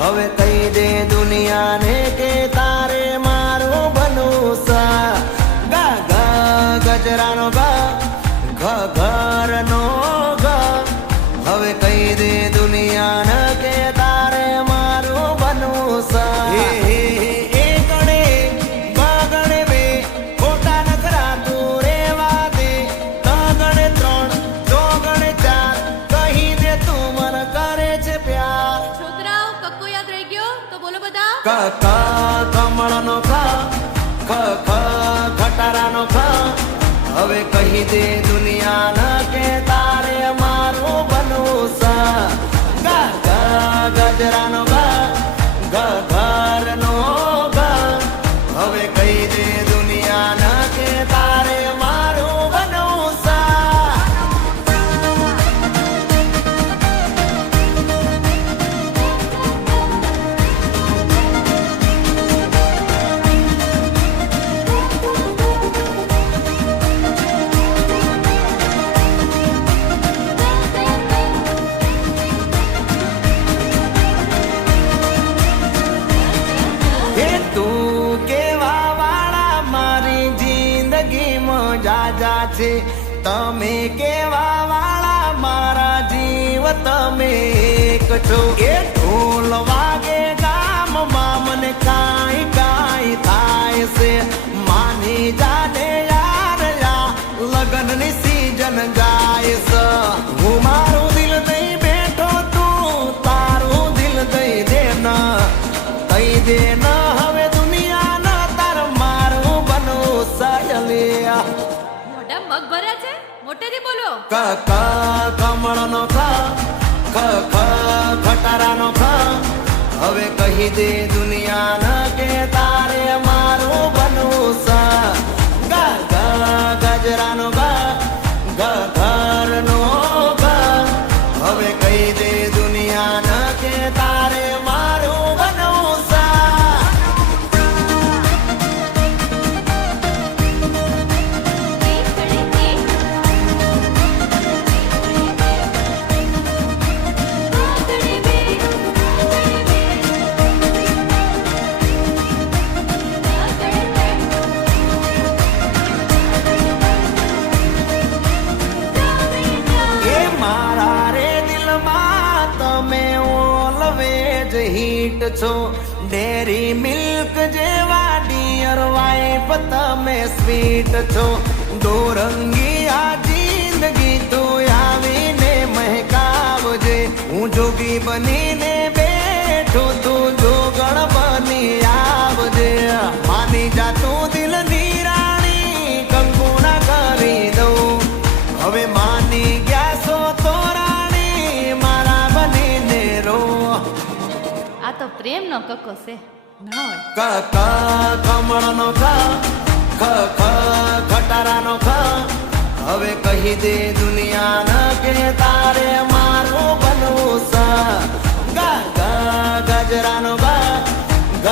હવે કહી દે દુનિયાને કે તારે મારું બનવું સા ગા ગા ગજરાનો ગા ઘ ઘરનો ગા હવે કહી દે દુનિયાને કે તારે મારું બનવું સા હે હે હે એ ગણે બગણે બે ખોટા નખરા તું રેવા દે ત ગણે ત્રણ જો ગણે ચાર કહી દે તું મને કરે છે પ્યાર છોકરાઓ કક્કો યાદ રહી ગયો તો બોલો બધા ક ક કમળનો ખ ખ ખ ખટારાનો ખ હવે કહી દે દુનિયાને કે તારે મારું બનવું સા ગા ગા ગજરાનો ગા ઘ ઘરનો ગા હવે કહી દે દુનિયાને કે તારે મારું બનવું સા હે તું કેવા વાળા મારી જિંદગીમાં જાજા છે તમે કેવા વાળા મારા જીવ તમે એક છો એ ઢોલ વાગે ગામમાં મને કાંઈ કાંઈ થાય છે માની જાને યાર યા લગનની સીઝન ગાય છે હું મારું દિલ દઈ બેઠો તું તારું દિલ દઈ દે ના કહી દે ના હવે દુનિયા ના તાર મારું બનવું સાયલિયા મોઢા મગ ભર્યા છે મોટેથી બોલો ક ક કમળનો ખ ખ ખ ખટારાનો ખ હવે કહી દે દુનિયાને કે તારે મારું બનવું સા ગા ગા ગજરાનો ગા ઘ ઘરનો ગા હવે કહી દે દુનિયાને કે તારે મારું બનવું સા એ મારા રે દિલમાં તમે ઓલવેજ હિટ છો ડેરી મિલ્ક જેવા ડિયર વાઇફ તમે સ્વીટ છો દોરંગી આ જિંદગી તું આવીને મહેકાવજે હું જોગી બનીને બેઠો તું જોગણ બની આવજે માની જા તું દિલની રાણી કંકુના કરી દઉં હવે માની ગયા છો તો રાણી મારા બનીને રો આ તો પ્રેમનો કક્કો છે ના હોય ક ક કમળનો ખ ખ ખ ખટારાનો ખ હવે કહી દે દુનિયાને કે તારે મારું બનવું સા ગા ગા ગજરાનો ગા ઘ